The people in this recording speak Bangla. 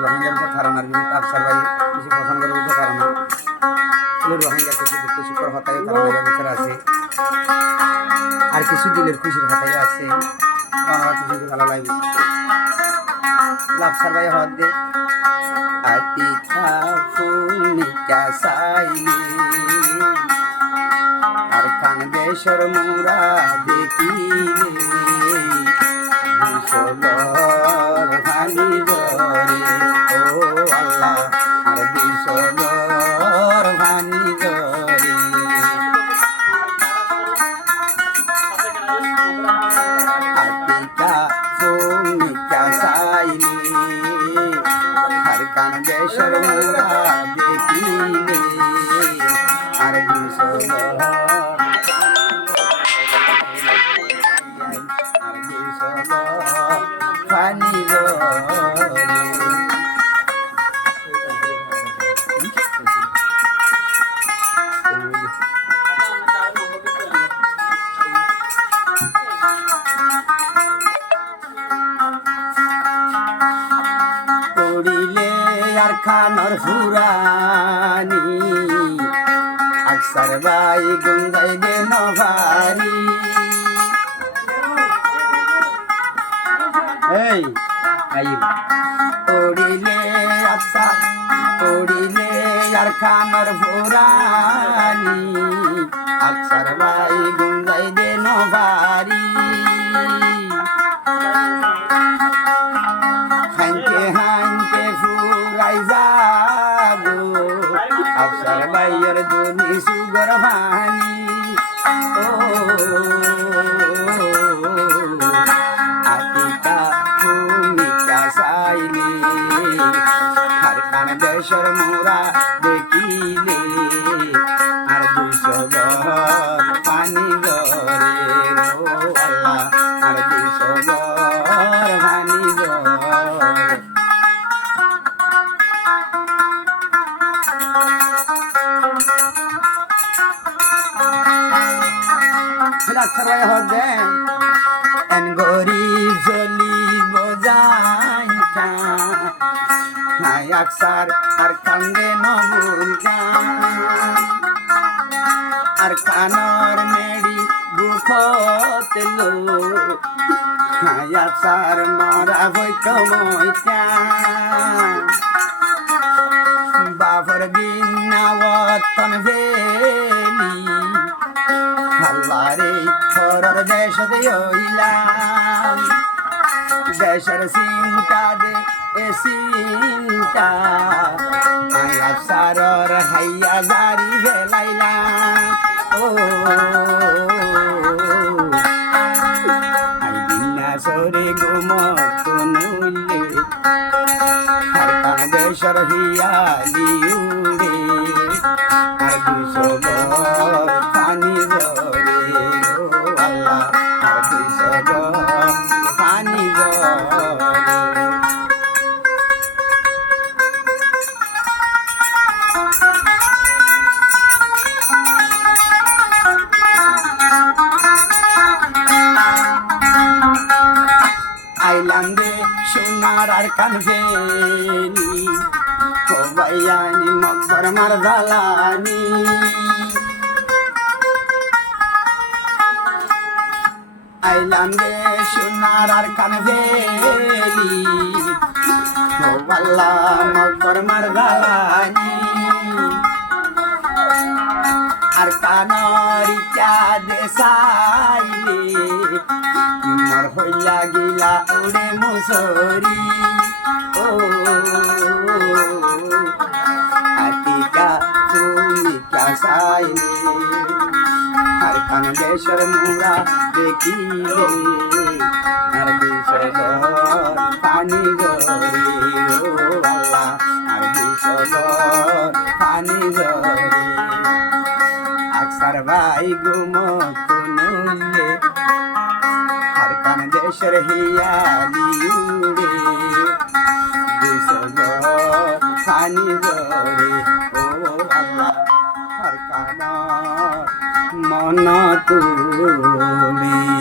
রোহিঙ্গার ধারণার বিভিন্ন আফসার ভাই কিছু পছন্দের মধ্যে ধারণা রোহিঙ্গার কিছু দুঃখ সুখর হতায় ধারণার ভিতরে আছে আর কিছু দিলের খুশির হতায় আছে আমার কিছু ভালো লাগবে আফসার ভাই হদ দে আর কান দেশের মুরা দেখিলে বিশলর ভানি জরে ও আল্লাহ আর বিশলর ভানি জরে আতিকা ভূমিকা সাইলে আর কান দেশের মুরা দেখিলে আর বিশলর পানি পড়িলে আর খানর ফুরানি আকসার ভাই গুঙ্গাই গে নভারি এই পড়িলে আচ্ছা পড়িলে আর খানর ফুরানি আকসার ভাই গুঙ্গাই দে নভারি হাইতে হাইতে ফুরাই যাবো আকসার ভাইয়ের দুনি সুগর ভানি ও আতিকা ভূমিকা সাইলে আর কান দেশের মোরা দেখিলে আর দুইশগর পানি জরে ও আল্লাহ আর দুইশগর পানি জরে সবাই হবে গরিব জলি বোঝাইটা আকসার আর কান্দে নবুলকা আর কানর মেড়ি বুকতে লো আকসার মরা বইত মইতা বাবর বিনাওয়াতন ভেলি আল্লাহরে পরর দেশ দিলাম দেশের চিন্তা দে এ চিন্তা আফসারর হাইয়া জারি ভেলাইলাম ও সরে গুমত নুলে আর কান দেশের হিয়ালি উড়ে আর দুশগর পানি জরে ও আল্লাহ আর দুশগর পানি জরে আইলাম দে সোনার আর কান ফেনি ও ভাইয়ানি মকবর মার দালানি আইলাম দে সোনার আর কান ফেনি ও আল্লাহ মকবর মার দালানি আর কানর চাঁদ সাইলে মর হইয়া গিলা উড়ে মুসরি ও আতিকা ভূমিকা সাইলে আর কান দেশের মুরা দেখিলে আর বিশগর পানি জরে ও আল্লাহ আর বিশগর পানি জরে আকসার ভাই গুমত নুলে আর কান দেশের হিয়ালি উড়ে দুইশগর পানি জরে ও আল্লাহ আর কান মন তুলে